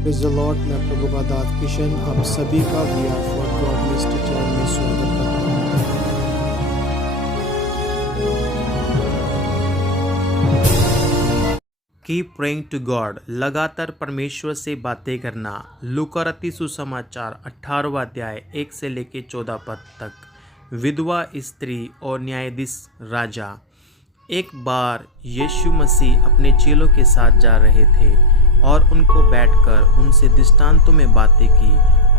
Praise the Lord. मैं प्रभु का दास किशन आप सभी का we are for God ministry channel में स्वागत करता हूँ। कीप प्रेइंग टू गॉड, लगातार परमेश्वर से बातें करना। लूका रचित सुसमाचार 18वां अध्याय 1 से लेकर 14 पद तक। विधवा स्त्री और न्यायाधीश राजा। एक बार यीशु मसीह अपने चेलों के साथ जा रहे थे और उनको बैठकर उनसे दृष्टांतों में बातें की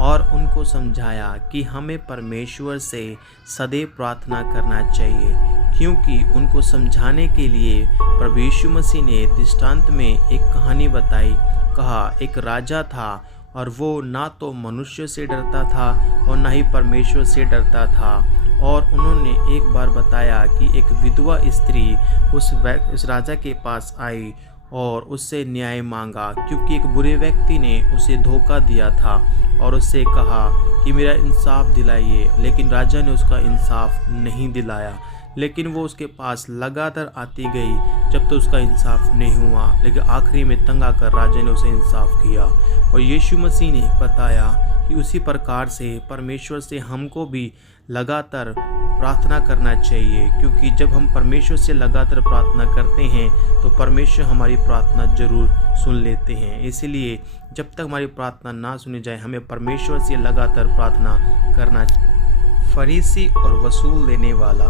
और उनको समझाया कि हमें परमेश्वर से सदैव प्रार्थना करना चाहिए, क्योंकि उनको समझाने के लिए प्रभु यीशु मसीह ने दृष्टांत में एक कहानी बताई। कहा, एक राजा था और वो ना तो मनुष्य से डरता था और ना ही परमेश्वर से डरता था। और उन्होंने एक बार बताया कि एक विधवा स्त्री उस राजा के पास आई और उससे न्याय मांगा, क्योंकि एक बुरे व्यक्ति ने उसे धोखा दिया था और उससे कहा कि मेरा इंसाफ दिलाइए, लेकिन राजा ने उसका इंसाफ नहीं दिलाया। लेकिन वो उसके पास लगातार आती गई जब तो उसका इंसाफ नहीं हुआ, लेकिन आखिरी में तंग आकर राजा ने उसे इंसाफ किया। और यीशु मसीह ने बताया कि उसी प्रकार से परमेश्वर से हमको भी लगातार प्रार्थना करना चाहिए, क्योंकि जब हम परमेश्वर से लगातार प्रार्थना करते हैं तो परमेश्वर हमारी प्रार्थना जरूर सुन लेते हैं। इसलिए जब तक हमारी प्रार्थना ना सुनी जाए हमें परमेश्वर से लगातार प्रार्थना करना चाहिए। फरीसी और वसूल देने वाला,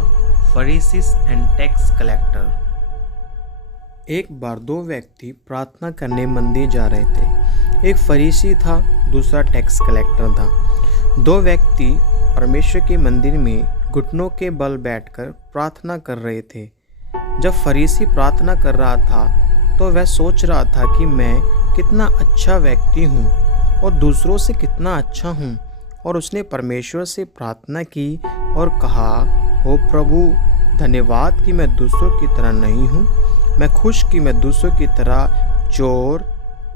फरीसीस एंड टैक्स कलेक्टर। एक बार दो व्यक्ति प्रार्थना करने मंदिर जा रहे थे। एक फरीसी था, दूसरा टैक्स कलेक्टर था। दो व्यक्ति परमेश्वर के मंदिर में घुटनों के बल बैठकर प्रार्थना कर रहे थे। जब फरीसी प्रार्थना कर रहा था तो वह सोच रहा था कि मैं कितना अच्छा व्यक्ति हूँ और दूसरों से कितना अच्छा हूँ, और उसने परमेश्वर से प्रार्थना की और कहा, ओ प्रभु, धन्यवाद कि मैं दूसरों की तरह नहीं हूँ। मैं खुश कि मैं दूसरों की तरह चोर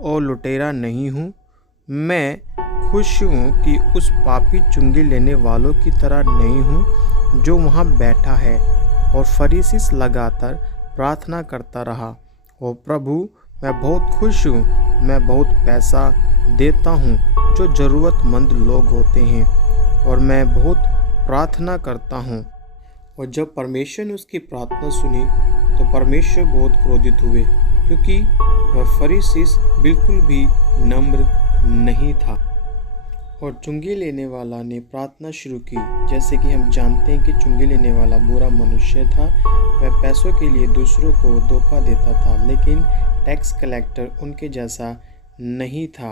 और लुटेरा नहीं हूँ। मैं खुश हूँ कि उस पापी चुंगी लेने वालों की तरह नहीं हूँ जो वहाँ बैठा है। और फरीसी लगातार प्रार्थना करता रहा, ओ प्रभु, मैं बहुत खुश हूँ, मैं बहुत पैसा देता हूँ जो ज़रूरतमंद लोग होते हैं, और मैं बहुत प्रार्थना करता हूँ। और जब परमेश्वर ने उसकी प्रार्थना सुनी तो परमेश्वर बहुत क्रोधित हुए, क्योंकि वह फरीसी बिल्कुल भी नम्र नहीं था। और चुंगी लेने वाला ने प्रार्थना शुरू की। जैसे कि हम जानते हैं कि चुंगी लेने वाला बुरा मनुष्य था, वह पैसों के लिए दूसरों को धोखा देता था, लेकिन टैक्स कलेक्टर उनके जैसा नहीं था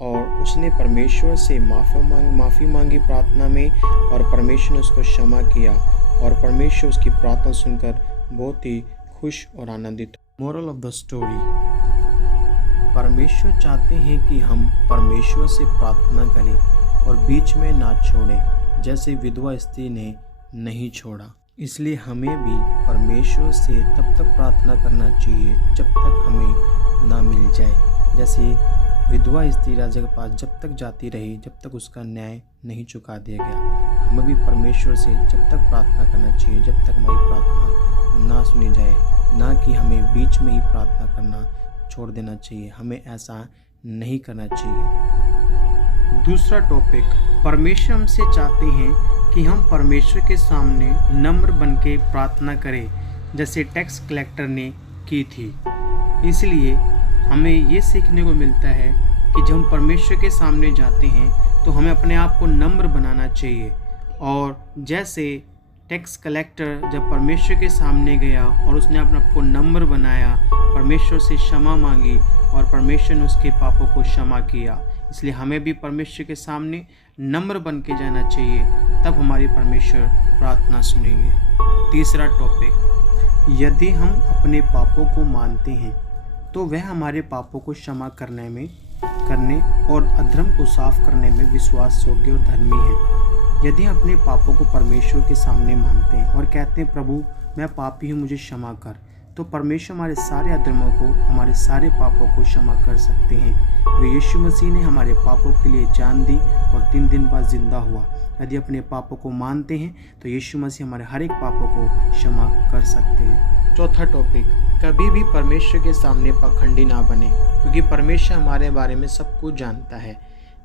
और उसने परमेश्वर से माफ़ी मांगी प्रार्थना में, और परमेश्वर ने उसको क्षमा किया और परमेश्वर उसकी प्रार्थना सुनकर बहुत ही खुश और आनंदित। Moral of the story. परमेश्वर चाहते हैं कि हम परमेश्वर से प्रार्थना करें और बीच में ना छोड़ें, जैसे विधवा स्त्री ने नहीं छोड़ा। इसलिए हमें भी परमेश्वर से तब तक प्रार्थना करना चाहिए जब तक हमें ना मिल जाए। जैसे विधवा स्त्री राजा के पास जब तक जाती रही जब तक उसका न्याय नहीं चुका दिया गया। हमें भी परमेश्वर से जब तक प्रार्थना करना चाहिए जब तक हमारी प्रार्थना ना सुनी जाए, ना कि हमें बीच में ही प्रार्थना करना छोड़ देना चाहिए। हमें ऐसा नहीं करना चाहिए। दूसरा टॉपिक, परमेश्वर हमसे चाहते हैं कि हम परमेश्वर के सामने नम्र बन के प्रार्थना करें, जैसे टैक्स कलेक्टर ने की थी। इसलिए हमें ये सीखने को मिलता है कि जब हम परमेश्वर के सामने जाते हैं तो हमें अपने आप को नम्र बनाना चाहिए। और जैसे टैक्स कलेक्टर जब परमेश्वर के सामने गया और उसने अपने आप को नम्र बनाया, परमेश्वर से क्षमा मांगी और परमेश्वर ने उसके पापों को क्षमा किया। इसलिए हमें भी परमेश्वर के सामने नम्र बन के जाना चाहिए, तब हमारी परमेश्वर प्रार्थना सुनेंगे। तीसरा टॉपिक, यदि हम अपने पापों को मानते हैं तो वह हमारे पापों को क्षमा करने और अधर्म को साफ करने में विश्वास योग्य और धर्मी है। यदि हम अपने पापों को परमेश्वर के सामने मानते हैं और कहते हैं, प्रभु मैं पापी हूँ, मुझे क्षमा कर, तो परमेश्वर हमारे सारे अधर्मों को, हमारे सारे पापों को क्षमा कर सकते हैं। वे यीशु मसीह ने हमारे पापों के लिए जान दी और 3 दिन बाद जिंदा हुआ। यदि अपने पापों को मानते हैं तो यीशु मसीह हमारे हर एक पापों को क्षमा कर सकते हैं। चौथा टॉपिक, कभी भी परमेश्वर के सामने पाखंडी ना बने, क्योंकि परमेश्वर हमारे बारे में सब कुछ जानता है।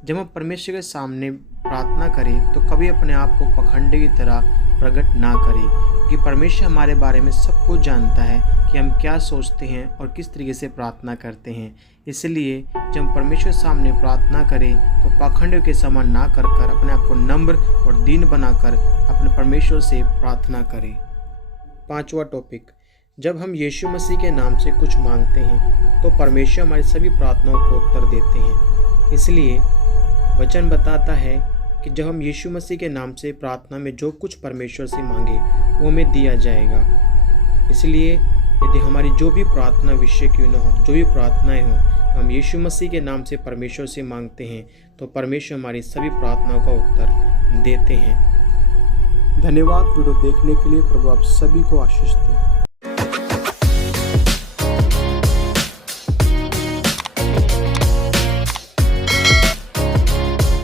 जब हम परमेश्वर के सामने प्रार्थना करें तो कभी अपने आप को पाखंडी की तरह प्रकट ना करें, क्योंकि परमेश्वर हमारे बारे में सब कुछ जानता है कि हम क्या सोचते हैं और किस तरीके से प्रार्थना करते हैं। इसलिए जब हम परमेश्वर के सामने प्रार्थना करें तो पाखंडियों के समान ना कर अपने आप को नम्र और दीन बनाकर अपने परमेश्वर से प्रार्थना करें। पांचवा टॉपिक, जब हम यीशु मसीह के नाम से कुछ मांगते हैं तो परमेश्वर हमारी सभी प्रार्थनाओं को उत्तर देते हैं। इसलिए वचन बताता है कि जब हम यीशु मसीह के नाम से प्रार्थना में जो कुछ परमेश्वर से मांगे वो हमें दिया जाएगा। इसलिए यदि हमारी जो भी प्रार्थना विषय क्यों न हो, जो भी प्रार्थनाएं हों, हम यीशु मसीह के नाम से परमेश्वर से मांगते हैं तो परमेश्वर हमारी सभी प्रार्थनाओं का उत्तर देते हैं। धन्यवाद वीडियो देखने के लिए। प्रभु आप सभी को आशीष दे।